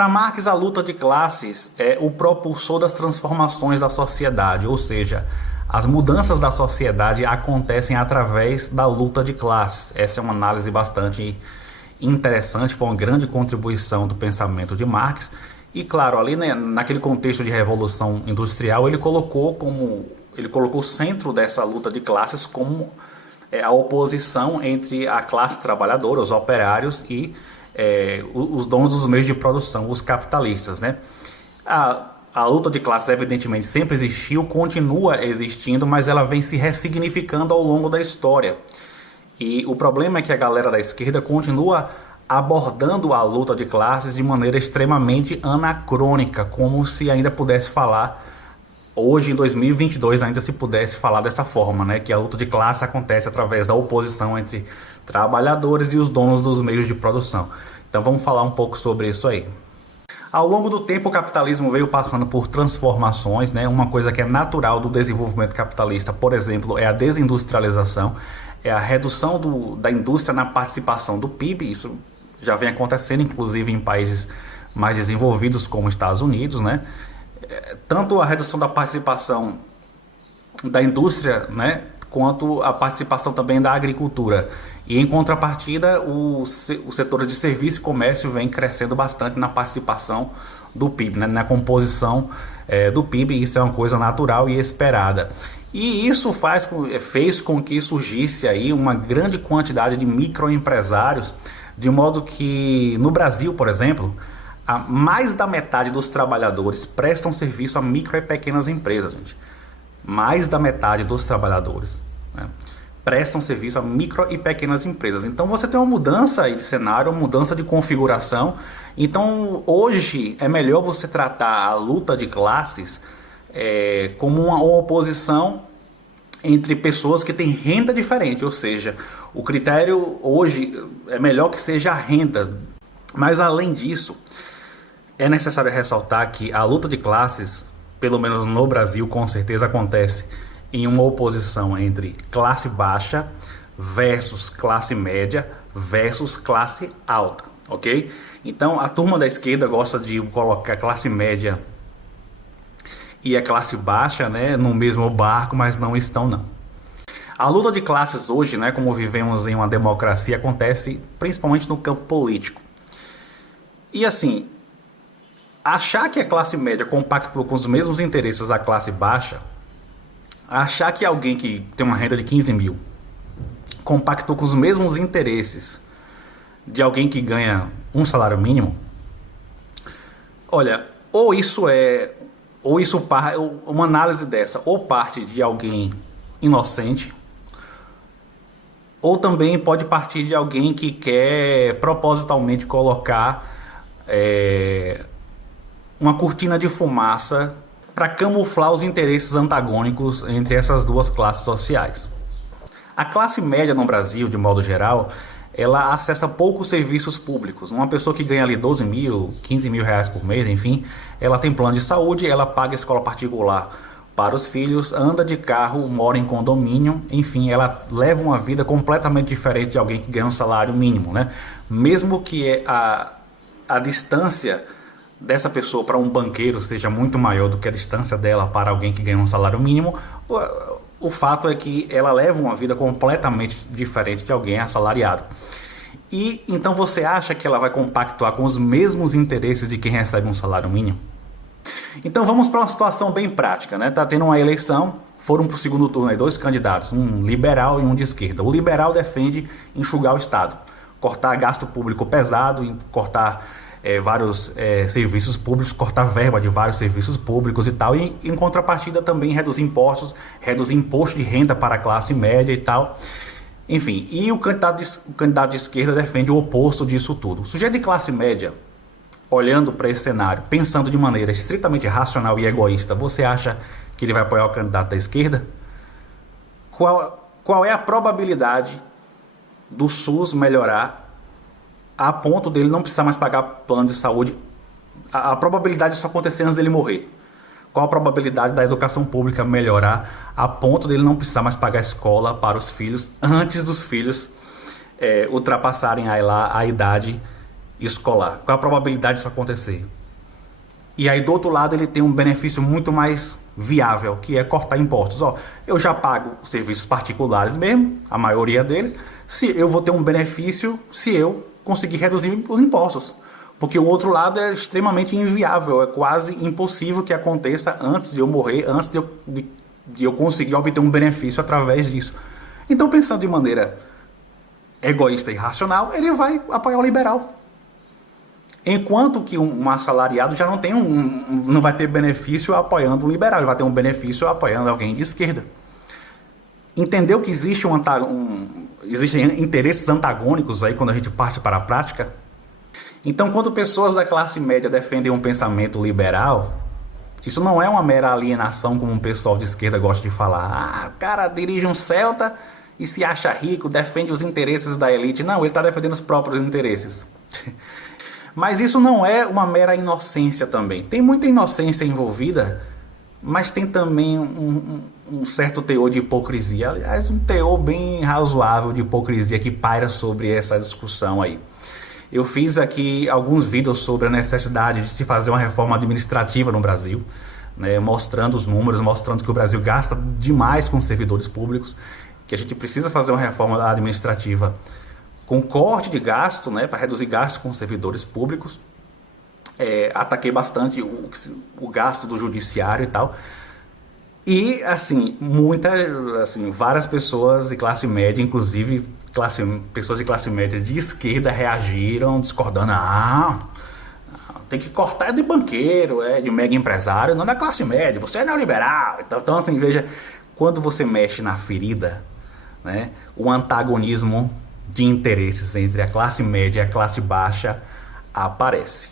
Para Marx, a luta de classes é o propulsor das transformações da sociedade, ou seja, as mudanças da sociedade acontecem através da luta de classes. Essa é uma análise bastante interessante, foi uma grande contribuição do pensamento de Marx. E claro, ali, né, naquele contexto de revolução industrial, ele colocou o centro dessa luta de classes como a oposição entre a classe trabalhadora, os operários, e os donos dos meios de produção, os capitalistas, né? A luta de classes evidentemente sempre existiu, continua existindo, mas ela vem se ressignificando ao longo da história. E o problema é que a galera da esquerda continua abordando a luta de classes de maneira extremamente anacrônica, como se ainda pudesse falar, hoje em 2022 ainda se pudesse falar dessa forma, né? Que a luta de classes acontece através da oposição entre trabalhadores e os donos dos meios de produção. Então vamos falar um pouco sobre isso aí. Ao longo do tempo, o capitalismo veio passando por transformações, né? Uma coisa que é natural do desenvolvimento capitalista, por exemplo, é a desindustrialização, é a redução da indústria na participação do PIB. Isso já vem acontecendo, inclusive, em países mais desenvolvidos, como os Estados Unidos, né? Tanto a redução da participação da indústria, né, quanto a participação também da agricultura. E em contrapartida, os setores de serviço e comércio vem crescendo bastante na participação do PIB, né, na composição do PIB. Isso é uma coisa natural e esperada. E isso fez com que surgisse aí uma grande quantidade de microempresários, de modo que no Brasil, por exemplo, mais da metade dos trabalhadores prestam serviço a micro e pequenas empresas, gente. Mais da metade dos trabalhadores, né, prestam serviço a micro e pequenas empresas. Então você tem uma mudança aí de cenário, uma mudança de configuração. Então hoje é melhor você tratar a luta de classes como uma oposição entre pessoas que têm renda diferente, ou seja, o critério hoje é melhor que seja a renda. Mas além disso, é necessário ressaltar que a luta de classes, pelo menos no Brasil, com certeza acontece em uma oposição entre classe baixa versus classe média versus classe alta, ok? Então a turma da esquerda gosta de colocar a classe média e a classe baixa, né, no mesmo barco, mas não estão, não. A luta de classes hoje, né, como vivemos em uma democracia, acontece principalmente no campo político. E assim, achar que a classe média compactua com os mesmos interesses da classe baixa, achar que alguém que tem uma renda de 15 mil compactua com os mesmos interesses de alguém que ganha um salário mínimo, olha, uma análise dessa ou parte de alguém inocente, ou também pode partir de alguém que quer propositalmente colocar uma cortina de fumaça para camuflar os interesses antagônicos entre essas duas classes sociais. A classe média no Brasil, de modo geral, ela acessa poucos serviços públicos. Uma pessoa que ganha ali 12 mil, 15 mil reais por mês, enfim, ela tem plano de saúde, ela paga escola particular para os filhos, anda de carro, mora em condomínio, enfim, ela leva uma vida completamente diferente de alguém que ganha um salário mínimo, né? Mesmo que a distância dessa pessoa para um banqueiro seja muito maior do que a distância dela para alguém que ganha um salário mínimo, o fato é que ela leva uma vida completamente diferente de alguém assalariado. E então você acha que ela vai compactuar com os mesmos interesses de quem recebe um salário mínimo? Então vamos para uma situação bem prática, né? Tá tendo uma eleição, foram para o segundo turno aí 2 candidatos, um liberal e um de esquerda. O liberal defende enxugar o Estado, cortar gasto público pesado, cortar vários serviços públicos, cortar verba de vários serviços públicos e tal, e em contrapartida também reduzir impostos, reduzir imposto de renda para a classe média e tal. Enfim, e o candidato de esquerda defende o oposto disso tudo. O sujeito de classe média, olhando para esse cenário, pensando de maneira estritamente racional e egoísta, você acha que ele vai apoiar o candidato da esquerda? Qual é a probabilidade do SUS melhorar a ponto dele não precisar mais pagar plano de saúde? A probabilidade disso acontecer antes dele morrer. Qual a probabilidade da educação pública melhorar a ponto dele não precisar mais pagar escola para os filhos antes dos filhos ultrapassarem aí lá a idade escolar. Qual a probabilidade disso acontecer? E aí do outro lado ele tem um benefício muito mais viável, que é cortar impostos. Ó, eu já pago serviços particulares mesmo, a maioria deles, se eu vou ter um benefício se eu conseguir reduzir os impostos. Porque o outro lado é extremamente inviável, é quase impossível que aconteça antes de eu morrer, antes de eu conseguir obter um benefício através disso. Então, pensando de maneira egoísta e racional, ele vai apoiar o liberal. Enquanto que um assalariado já não vai ter benefício apoiando um liberal, ele vai ter um benefício apoiando alguém de esquerda. Entendeu que existem interesses antagônicos aí quando a gente parte para a prática? Então, quando pessoas da classe média defendem um pensamento liberal, isso não é uma mera alienação como um pessoal de esquerda gosta de falar. Ah, o cara dirige um Celta e se acha rico, defende os interesses da elite. Não, ele está defendendo os próprios interesses. Mas isso não é uma mera inocência também. Tem muita inocência envolvida, mas tem também um certo teor de hipocrisia. Aliás, um teor bem razoável de hipocrisia que paira sobre essa discussão aí. Eu fiz aqui alguns vídeos sobre a necessidade de se fazer uma reforma administrativa no Brasil, né, mostrando os números, mostrando que o Brasil gasta demais com servidores públicos, que a gente precisa fazer uma reforma administrativa com corte de gasto, né, para reduzir gastos com servidores públicos. Ataquei bastante o gasto do judiciário e tal. E, assim, várias pessoas de classe média, inclusive pessoas de classe média de esquerda, reagiram discordando. Tem que cortar de banqueiro, de mega empresário, não da classe média, você é neoliberal. Então, assim, veja, quando você mexe na ferida, né, o antagonismo de interesses entre a classe média e a classe baixa aparece.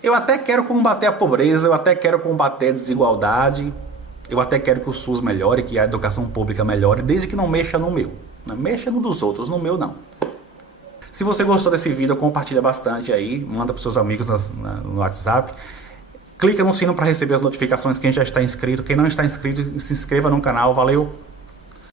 Eu até quero combater a pobreza, eu até quero combater a desigualdade, eu até quero que o SUS melhore, que a educação pública melhore, desde que não mexa no meu. Não mexa no dos outros, no meu não. Se você gostou desse vídeo, compartilha bastante aí, manda para seus amigos no WhatsApp. Clica no sino para receber as notificações, quem já está inscrito. Quem não está inscrito, se inscreva no canal. Valeu!